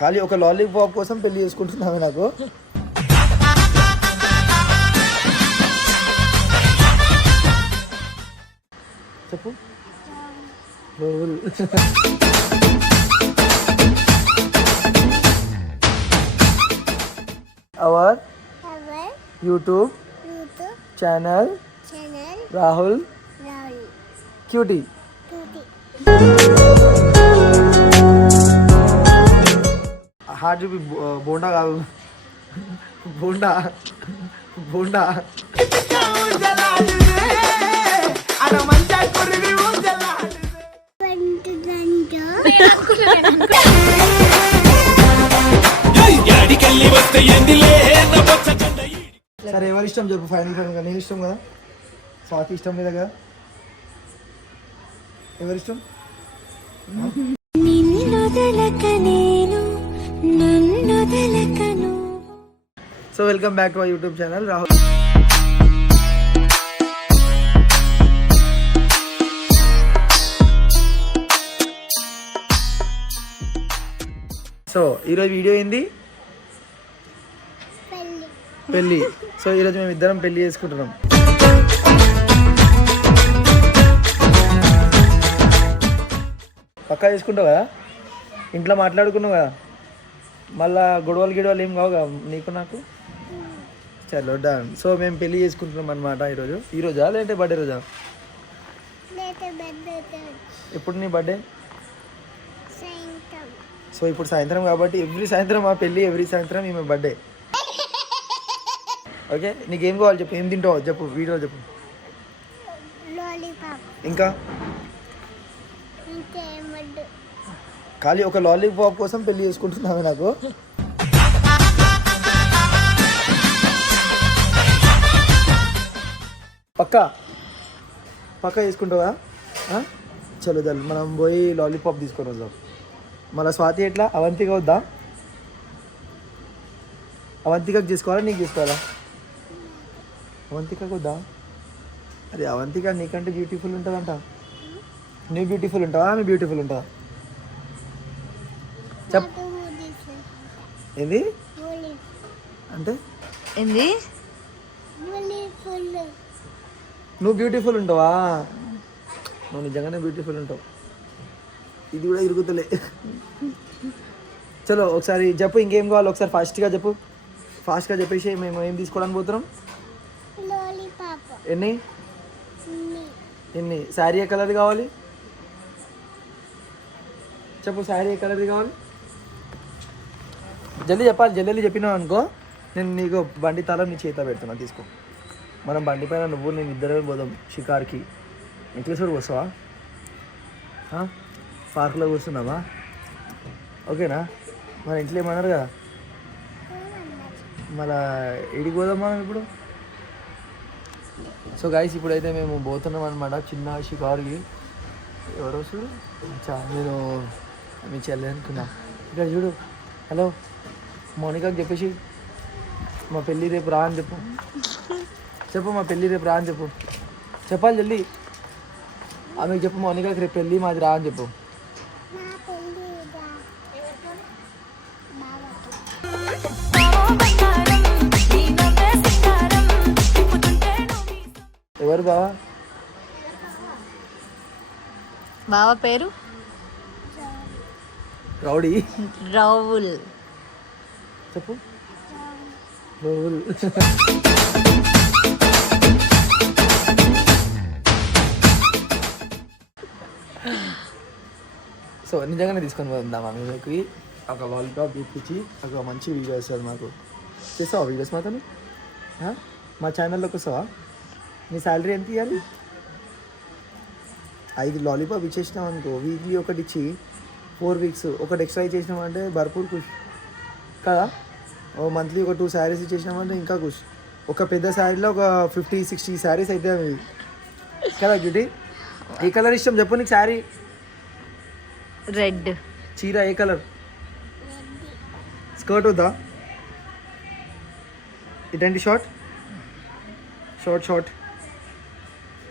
ఖాళీ ఒక లాలీపాప్ కోసం పెళ్లి చేసుకుంటున్నావు నాకు. చెప్పు. Our YouTube channel Rahul cutie. Heart చూపి. బోండా కాదు, బోండా బోండా. సరే ఎవరి ఇష్టం చెప్పు ఫైనల్ ఫైనల్గా. నేను ఇష్టం కదా, స్వాతి ఇష్టం లేదా కదా, ఎవరిష్టం? So welcome back to our YouTube channel Rahul. So ఈరోజు వీడియో ఏంది? పెళ్ళి. సో ఈరోజు మేము ఇద్దరం పెళ్ళి చేసుకుంటున్నాం. పక్కా చేసుకుంటావు కదా, ఇంట్లో మాట్లాడుకున్నావు కదా, మళ్ళా గొడవలు ఏం కావు కదా నీకు నాకు. చలో డన్. సో మేము పెళ్ళి చేసుకుంటున్నాం అనమాట ఈరోజు. ఈరోజా లేదంటే బర్త్డే రోజా? ఎప్పుడు నీ బర్త్డే? సో ఇప్పుడు సాయంత్రం కాబట్టి ఎవ్రీ సాయంత్రం మా పెళ్ళి, ఎవ్రీ సాయంత్రం ఈమె బర్త్డే. ఓకే, నీకేం కావాలి చెప్పు, ఏం తింటావు చెప్పు, వీడియో చెప్పు. ఇంకా ఖాళీ ఒక లాలీపాప్ కోసం పెళ్లి చేసుకుంటున్నావు నాకు. పక్కా చేసుకుంటావా? చలో చల్ మనం పోయి లాలీపాప్ తీసుకొని వద్దాం. మళ్ళీ స్వాతి ఎట్లా? అవంతిక వద్దా? అవంతికకు చేసుకోవాలా నీకు చేసుకోవాలా? అవంతికకు వద్దా? అరే అవంతిక నీకంటే బ్యూటిఫుల్ ఉంటుందంట. నువ్వు బ్యూటిఫుల్ ఉంటావా, మీ బ్యూటిఫుల్ ఉంటావా? చెప్. ఏంది అంటే ఏంది? నువ్వు బ్యూటిఫుల్ ఉంటావా? నువ్వు నిజంగానే బ్యూటిఫుల్ ఉంటావు. ఇది కూడా ఇరుగుతలే. చలో ఒకసారి చెప్పు ఇంకేం కావాలి, ఒకసారి ఫాస్ట్గా చెప్పేసి మేము ఏం తీసుకోవడానికి పోతున్నాం. ఎన్ని శారీ ఏ కలర్ది కావాలి చెప్పు. శారీ ఏ కలర్ది కావాలి జల్దీ చెప్పాలి. జల్దీ చెప్పినావు అనుకో, నేను నీకు బండి తాళం నీ చేత పెడుతున్నా, తీసుకో. మనం బండి పైన నువ్వు నేను ఇద్దరమే పోదాం షికార్కి. నెక్లెస్ వస్తావా? పార్క్లో కూర్చున్నావా? ఓకేనా? మన ఇంట్లో ఏమన్నారు కదా, మళ్ళా ఎడికి పోదాం మనం ఇప్పుడు. సో గైస్ ఇప్పుడైతే మేము పోతున్నాం అనమాట చిన్న షికార్కి. ఎవరో చూడు, నేను మీ చెల్లి అనుకున్నా. ఇక్కడ చూడు. హలో మౌనికాకి చెప్పేసి మా పెళ్ళి రేపు రా అని చెప్పు. మా పెళ్ళి రేపు రా అని చెప్పు. చెప్పాలి జల్దీ. ఆమెకు చెప్పు మౌనికాకి రేపు పెళ్ళి మాది రా అని చెప్పు. ఎవరు బావా? బావ పేరు రౌడీ. రాహుల్. చెప్పు. రాహుల్. సో నిజంగానే తీసుకొని పోదామా మీకు ఒక లాలీపాప్ ఇప్పించి ఒక మంచి వీడియో వస్తుంది మాకు. చేస్తావా వీడియోస్ మాతో? మా ఛానల్లోకి వస్తావా? నీ శాలరీ ఎంత ఇవ్వాలి? 5 లాలీపాప్ ఇచ్చేసినాం అనుకో, వీక్లీ ఒకటి ఇచ్చి 4 వీక్స్ ఒకటి ఎక్స్ట్రా ఇచ్చేసినామంటే భర్పూర్ ఖుష్ కదా. ఓ మంత్లీ ఒక 2 శారీస్ ఇచ్చేసినామంటే ఇంకా ఖుష్. ఒక పెద్ద శారీలో ఒక 50-60 శారీస్ అయితే అవి కదా. బ్యూటీ ఏ కలర్ ఇష్టం చెప్పు నీకు? శారీ రెడ్. చీర ఏ కలర్? స్కర్ట్ వద్దా? ఇటువంటి షార్ట్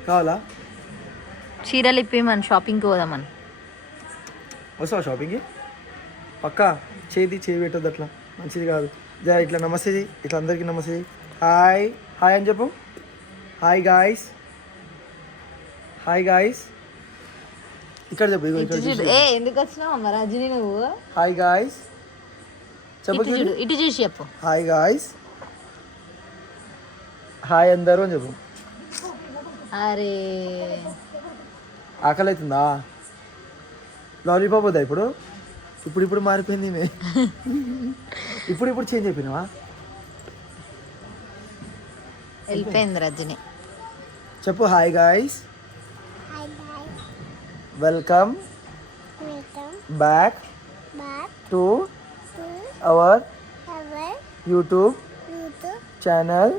కావాలా? చీరలు ఇప్పి మన షాపింగ్కి పోదామని. వస్తావా షాపింగ్కి? పక్కా చేయి పెట్టొద్దు అట్లా, మంచిది కాదు. జర ఇట్లా నమస్తే చెయ్యి, ఇట్లా అందరికీ నమస్తే చెయ్యి. హాయ్ హాయ్ అని చెప్పు. Hi guys, hi guys. ఇక్కడ చెప్పు, ఇగో ఇక్కడ చూసి. ఏ ఎందుకు వచ్చినావు అమ్మ రజని నువ్వు? హాయ్ గాయస్ చెప్పు. ఇటు చూడు, ఇటు చూసి చెప్పు. హాయ్ గాయస్, హాయ్ అందరూ అని చెప్పు. అరే ఆకలి అవుతుందా? లాలీపాప్ వద్దా ఇప్పుడు? ఇప్పుడు మారిపోయింది ఈమె. ఇప్పుడు చేంజ్ అయిపోయినావా? వెళ్ళిపోయింది రజని. చెప్పు hi guys, welcome back to our YouTube channel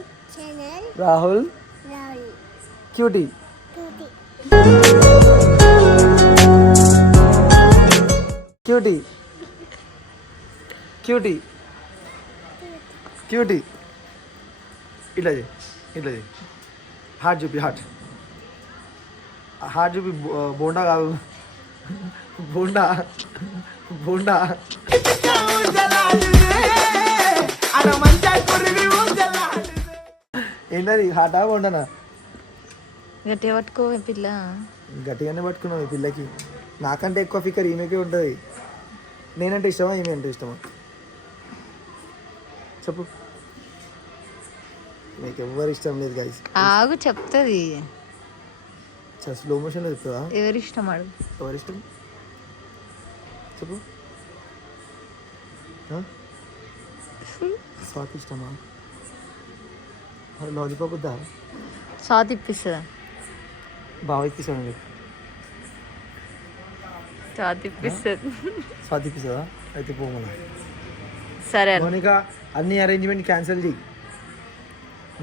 Rahul cutie. Cutie cutie cutie. ఇట్లా చేయి, ఇట్లా చేయి. హార్ట్ చూపి, హార్ట్ చూపి. బోండా కాదు, బోండా బోండా. ఏంటది, హార్టా బోండానా? గట్టిగా పట్టుకో పిల్ల. గట్టిగానే పట్టుకున్నావు ఈ పిల్లకి. నాకంటే ఎక్కువ ఫికర్ ఈమెకే ఉంటుంది. నేనంటే ఇష్టమా, ఈమె అంటే ఇష్టమా చెప్పు. మీకు ఎవరు ఇష్టం లేదు గైస్. ఆగు చెప్తుంది. స్లో మోషన్లో చెప్తుందా? ఎవరి ఇష్టం అడుగు. ఎవరి ఇష్టం చెప్పు. స్వాతి ఇష్టమా? లాలీపాప్ వద్దా? స్వాతి ఇప్పిస్తుందా? బాగా ఇప్పిస్తాను చెప్పు. స్వాతి ఇప్పిస్తుంది. స్వాతి ఇప్పిస్తుందా? అయితే పోమలా. సరే మౌనిక అన్ని అరేంజ్మెంట్ క్యాన్సిల్ చేయి.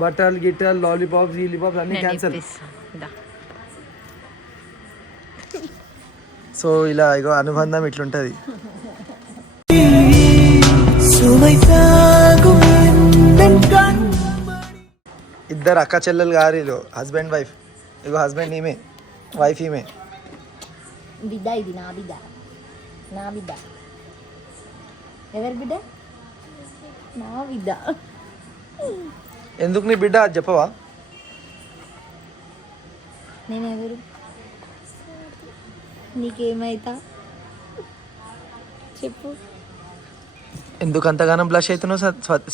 బట్టలు గిట్టలు లాలీపాప్స్ గీలీపాప్స్ అన్నీ క్యాన్సిల్. సో ఇలా ఇగో అనుబంధం ఇట్లుంటుంది. ఇద్దరు అక్క చెల్లెలు గారు, హస్బెండ్ వైఫ్. ఇగో హస్బెండ్ ఈమె, వైఫ్ ఈమె. బిడ్డ ఇది నా బిడ్డ, నా బిడ్డ. ఎవరి బిడ్డ? నా బిడ్డ. ఎందుకు నీ బిడ్డ అది చెప్పవా? నేనెవరు? నీకేమైతా చెప్పు. ఎందుకు అంతగానం బ్లష్ అవుతున్నావు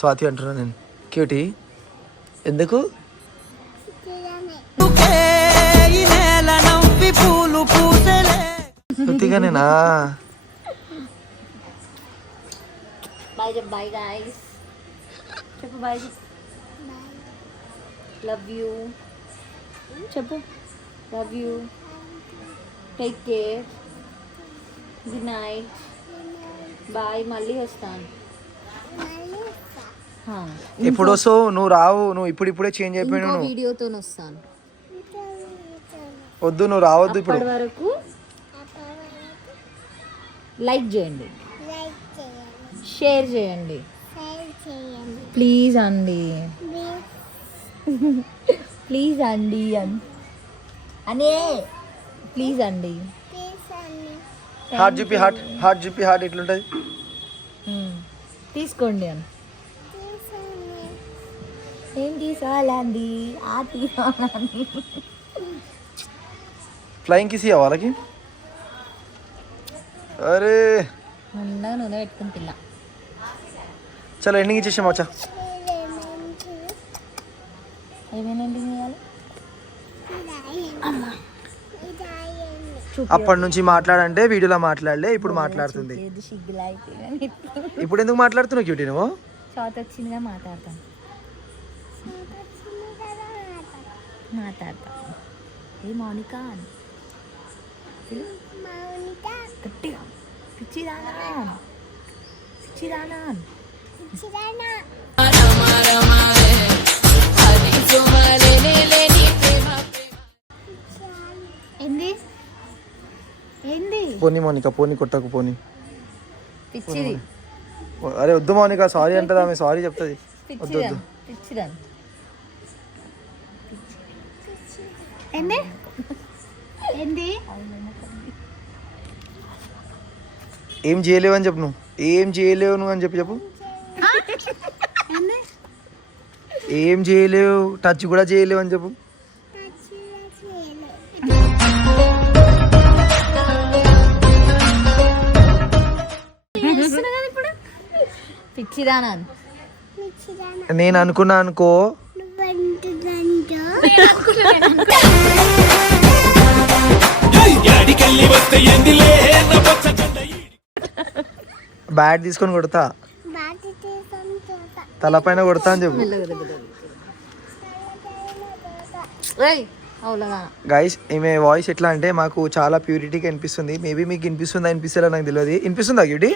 స్వాతి అంటున్నా నేను. క్యూటీ ఎందుకు? కొద్దిగానేనా? బాయ్ చెప్పు. బాయ్ గాయ్స్ చెప్పు. బాయ్ చెప్పు. లవ్ యూ చెప్పు. Love you. Take care. Good night. Bye. మళ్ళీ వస్తాను. ఎప్పుడు వస్తావు? నువ్వు రావు. నువ్వు ఇప్పుడే చేంజ్ అయిపోయినావు. నువ్వు వీడియోతో వస్తాను. వద్దు, నువ్వు రావద్దు ఇప్పుడు. ఇప్పటి వరకు లైక్ చేయండి, షేర్ చేయండి ప్లీజ్ అండి. ప్లీజ్ అండి అనే ప్లీజ్ అండి. హార్ట్ చూపి, హార్ట్ చూపి. హార్ట్ ఎట్లుంటుంది? తీసుకోండి అని. ఏం తీసుకోవాలండి? తీసుకోవాలండి. ఫ్లయింగ్ కిస్ ఇవ్వ వాళ్ళకి. అరే నూనె పెట్టుకుని పిల్ల. చలో ఎండింగ్ ఇచ్చేసాం. వచ్చా ఏమైనా ఎండింగ్ చేయాలి? అప్పటి నుంచి మాట్లాడంటే వీడియోలో మాట్లాడలే, ఇప్పుడు మాట్లాడుతుంది. ఇప్పుడు ఎందుకు మాట్లాడుతున్నావు క్యూటీ నువ్వు? షార్ట్ వచ్చిందిగా మాట్లాడతాను. ఏ మౌనిక గట్టిగా. పిచ్చిదానా పిచ్చిదానా. ఏంది ఏంది? పోనీ మౌనిక, పోనీ కొట్టకు, పోనీ. పిచ్చిది. అరే వద్దు మౌనిక, సారీ అంటది ఆమె. సారీ చెప్తుంది. వద్దు వద్దు. పిచ్చిదాన్ని. ఏంది ఏంది? ఏం చేయలేవని చెప్పు. నువ్వు ఏం చేయలేవు నువ్వు అని చెప్పు. ఏం చేయలేవు, టచ్ కూడా చేయలేవు అని చెప్పు. పిచ్చిదానా నేను అనుకున్నా అనుకో, బ్యాట్ తీసుకొని కొడతా, తలపైన కొడతా అని చెప్పు. గైస్ ఈమె వాయిస్ ఎట్లా అంటే మాకు చాలా ప్యూరిటీగా అనిపిస్తుంది. మేబీ మీకు వినిపిస్తుందా వినిపిస్తుందా నాకు తెలియదు. వినిపిస్తుందా క్యూటీ?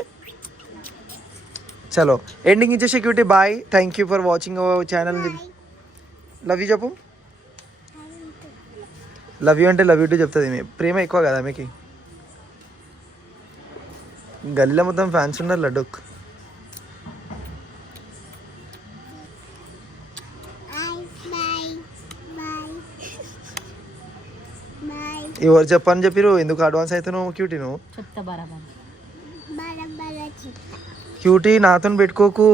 చలో ఎండింగ్ ఇచ్చేసి cutie bye, thank you for watching our channel. Love you చెప్పు. లవ్ యూ అంటే లవ్ యూ టూ చెప్తుంది. మీ ప్రేమ ఎక్కువ కదా మీకు. గల్లీలో మొత్తం ఫ్యాన్స్ ఉన్నారు లడ్డుక్. ఎవరు చెప్పని చెప్పిరు, ఎందుకు అడ్వాన్స్ అవుతున్నావు క్యూటీ? నువ్వు క్యూటీ నాతో పెట్టుకోకు.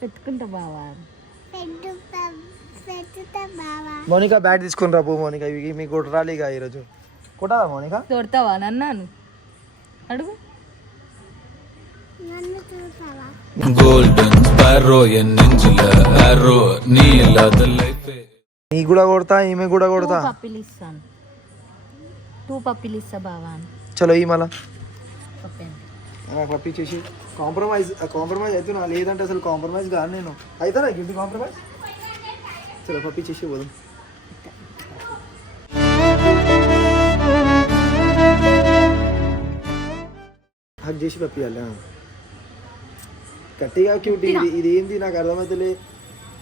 పెట్టుకుంటా బావా. మోనికా బ్యాట్ తీసుకొని రాబో. మోనికా ఇవి మీకు కొట్టాలి ఇక ఈరోజు. కొట్టాలా మోనికా? కొడతావా నన్ను? అడుగు. నీ కూడా కొడతా, ఈమె కూడా కొడతా. టూ పప్పీలు ఇస్తా బావా. చలో ఈ మళ్ళా పప్పించేసి కాంప్రమైజ్ అవుతున్నా. లేదంటే అసలు కాంప్రమైజ్ కాదు నేను. అవుతానా గిఫ్ట్ కాంప్రమైజ్? చలో పప్పించేసి పోదాం. హక్ చేసి పప్పియాలి గట్టిగా. క్యూటీ ఇది ఏంది నాకు అర్థమవుతలే.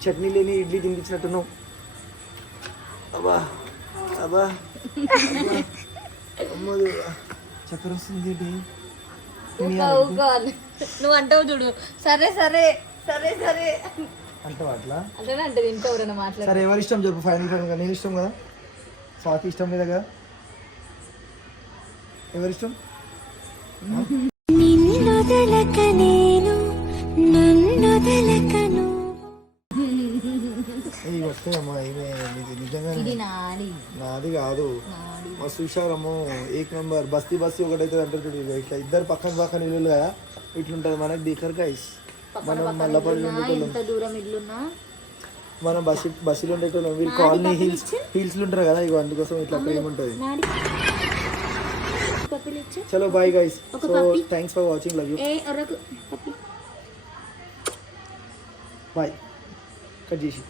చట్నీ లేని ఇడ్లీ తినిపించినట్టున్నావు. అబ్బా అబ్బా అమ్మదు చక్కెర వస్తుంది. నువ్వు అంటావు చూడు. సరే సరే సరే సరే అంటావు అట్లా అట్లనే అంటే ఇంట్లో ఎవరైనా మాట్లాడు. సరే ఎవరి ఇష్టం చెప్పు. ఫైనల్ నేను ఇష్టం కదా, స్వాతి ఇష్టం లేదా కదా? ఎవరిష్టం? నాది కాదు, మస్తు హుషారమ్మో. ఏక్ నంబర్. బస్తీ ఒకటైతే అంటారు చూడు. ఇట్లా ఇద్దరు పక్కన పక్కన ఇల్లు కదా, ఇట్లుంటది మనకి. డీకర్ గైస్ మనం మల్లపల్లి ఉండేటోళ్ళం. మనం బస్సులో ఉండేటోళ్ళం. వీళ్ళు కాలనీ హిల్స్లు ఉంటారు కదా, ఇక అందుకోసం ఇట్లా ప్రేమ ఉంటుంది. చలో bye guys. So thanks for watching. Love you. Bye. Cut చేసి